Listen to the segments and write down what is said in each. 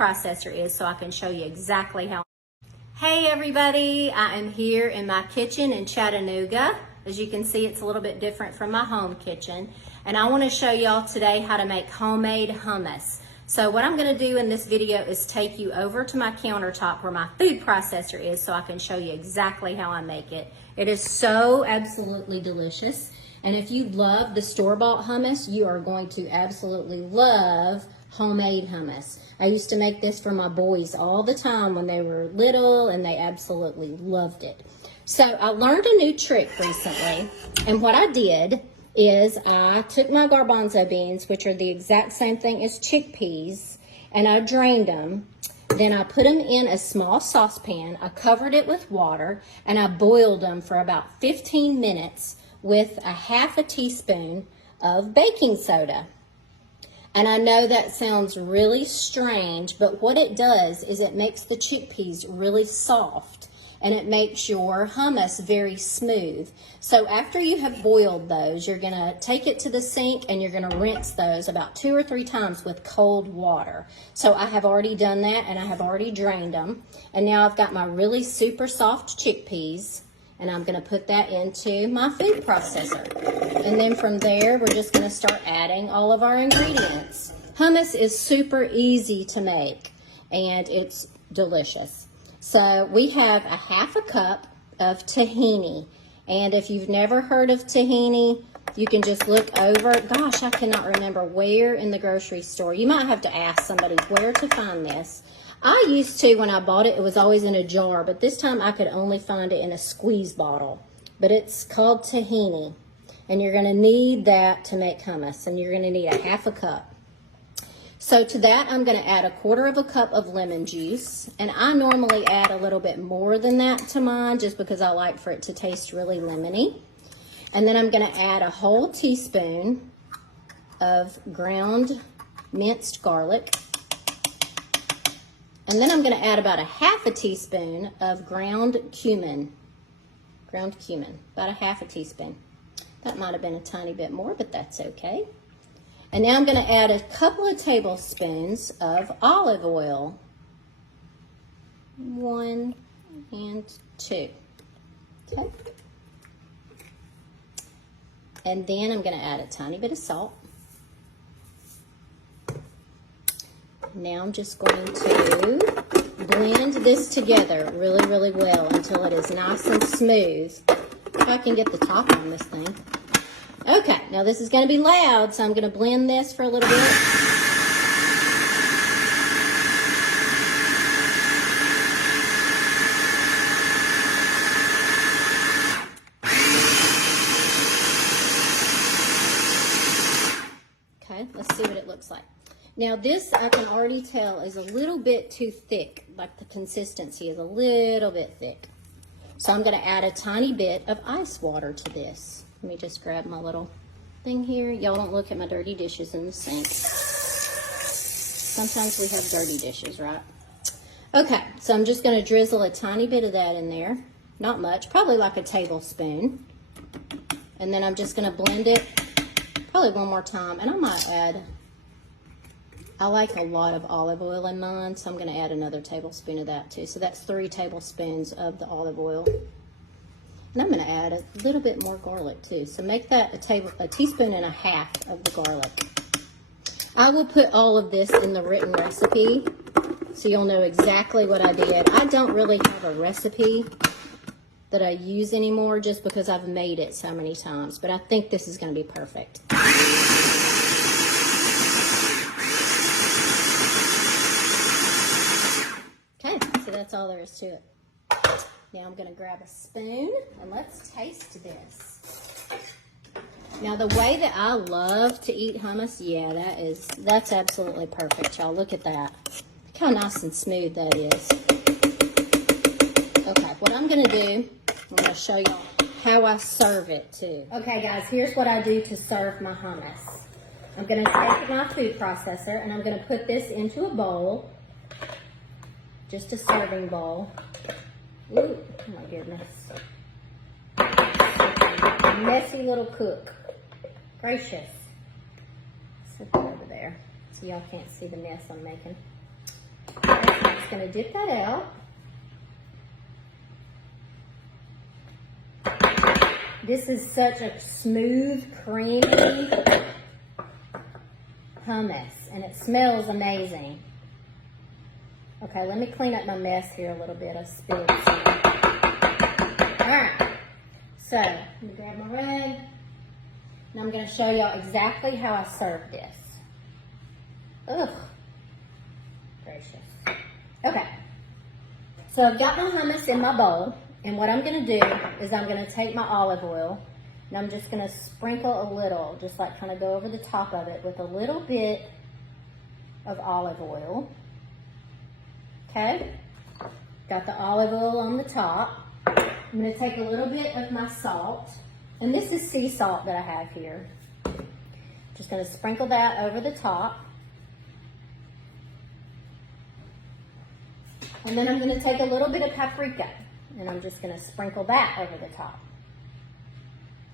processor is so I can show you exactly how. Hey everybody, I am here in my kitchen in Chattanooga. As you can see, it's a little bit different from my home kitchen. And I want to show y'all today how to make homemade hummus. So what I'm going to do in this video is take you over to my countertop where my food processor is so I can show you exactly how I make it. It is so absolutely delicious. And if you love the store-bought hummus, you are going to absolutely love homemade hummus. I used to make this for my boys all the time when they were little, and they absolutely loved it. So I learned a new trick recently, and what I did is I took my garbanzo beans, which are the exact same thing as chickpeas, and I drained them. Then I put them in a small saucepan. I covered it with water, and I boiled them for about 15 minutes with a half a teaspoon of baking soda. And I know that sounds really strange, but what it does is it makes the chickpeas really soft, and it makes your hummus very smooth. So after you have boiled those, you're gonna take it to the sink and you're gonna rinse those about 2 or 3 times with cold water. So I have already done that, and I have already drained them. And now I've got my really super soft chickpeas, and I'm gonna put that into my food processor. And then from there, we're just gonna start adding all of our ingredients. Hummus is super easy to make, and it's delicious. So we have a half a cup of tahini. And if you've never heard of tahini, you can just look over. Gosh, I cannot remember where in the grocery store. You might have to ask somebody where to find this. I used to, when I bought it, it was always in a jar, but this time I could only find it in a squeeze bottle. But it's called tahini, and you're gonna need that to make hummus, and you're gonna need a half a cup. So to that, I'm gonna add 1/4 cup of lemon juice, and I normally add a little bit more than that to mine just because I like for it to taste really lemony. And then I'm gonna add a whole teaspoon of ground minced garlic. And then I'm going to add about a half a teaspoon of ground cumin. About a half a teaspoon. That might have been a tiny bit more, but that's okay. And now I'm going to add a couple of tablespoons of olive oil. 1 and 2. Okay. And then I'm going to add a tiny bit of salt. Now I'm just going to blend this together really, really well until it is nice and smooth. If I can get the top on this thing. Okay, now this is going to be loud, so I'm going to blend this for a little bit. Okay, let's see what it looks like. Now this, I can already tell, is a little bit too thick. Like the consistency is a little bit thick. So I'm going to add a tiny bit of ice water to this. Let me just grab my little thing here. Y'all don't look at my dirty dishes in the sink. Sometimes we have dirty dishes, right? Okay, so I'm just going to drizzle a tiny bit of that in there. Not much, probably like a tablespoon. And then I'm just going to blend it probably one more time. And I might add... I like a lot of olive oil in mine, so I'm going to add another tablespoon of that too. So that's 3 tablespoons of the olive oil. And I'm going to add a little bit more garlic too. So make that a teaspoon and a half of the garlic. I will put all of this in the written recipe so you'll know exactly what I did. I don't really have a recipe that I use anymore just because I've made it so many times, but I think this is going to be perfect. That's all there is to it. Now I'm going to grab a spoon and let's taste this. Now the way that I love to eat hummus, yeah, that's absolutely perfect, y'all. Look at that. Look how nice and smooth that is. Okay, what I'm going to do, I'm going to show y'all how I serve it too. Okay guys, here's what I do to serve my hummus. I'm going to take my food processor and I'm going to put this into a bowl. Just a serving bowl. Ooh, oh my goodness. Messy little cook. Gracious. Set that over there so y'all can't see the mess I'm making. just gonna dip that out. This is such a smooth, creamy hummus, and it smells amazing. Okay, let me clean up my mess here a little bit. I spilled some. All right, so let me grab my rag, and I'm gonna show y'all exactly how I serve this. Ugh, gracious. Okay, so I've got my hummus in my bowl. And what I'm gonna do is I'm gonna take my olive oil and I'm just gonna sprinkle a little, just like kind of go over the top of it with a little bit of olive oil. Okay, got the olive oil on the top. I'm gonna take a little bit of my salt, and this is sea salt that I have here. Just gonna sprinkle that over the top. And then I'm gonna take a little bit of paprika, and I'm just gonna sprinkle that over the top.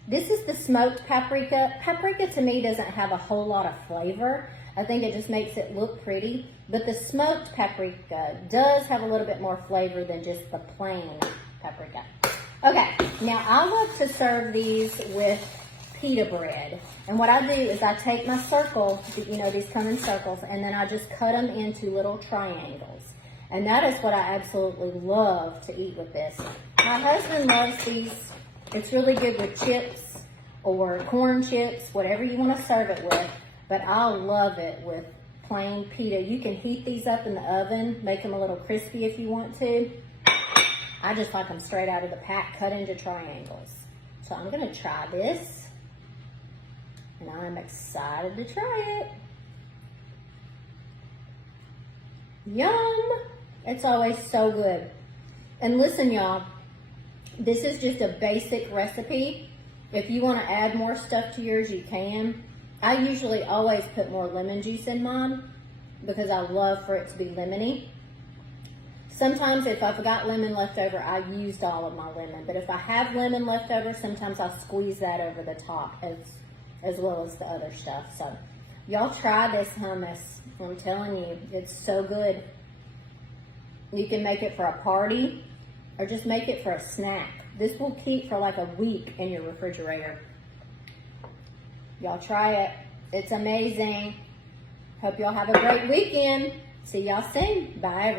This is the smoked paprika. Paprika to me doesn't have a whole lot of flavor. I think it just makes it look pretty. But the smoked paprika does have a little bit more flavor than just the plain paprika. Okay, now I love to serve these with pita bread. And what I do is I take my circle, you know, these come in circles, and then I just cut them into little triangles. And that is what I absolutely love to eat with this. My husband loves these. It's really good with chips or corn chips, whatever you want to serve it with. But I love it with plain pita. You can heat these up in the oven, make them a little crispy if you want to. I just like them straight out of the pack, cut into triangles. So I'm going to try this. And I'm excited to try it. Yum! It's always so good. And listen, y'all, this is just a basic recipe. If you want to add more stuff to yours, you can. I usually always put more lemon juice in mine because I love for it to be lemony. Sometimes if I've got lemon left over, I used all of my lemon. But if I have lemon left over, sometimes I'll squeeze that over the top as well as the other stuff. So y'all try this hummus. I'm telling you, it's so good. You can make it for a party or just make it for a snack. This will keep for like a week in your refrigerator. Y'all try it. It's amazing. Hope y'all have a great weekend. See y'all soon. Bye.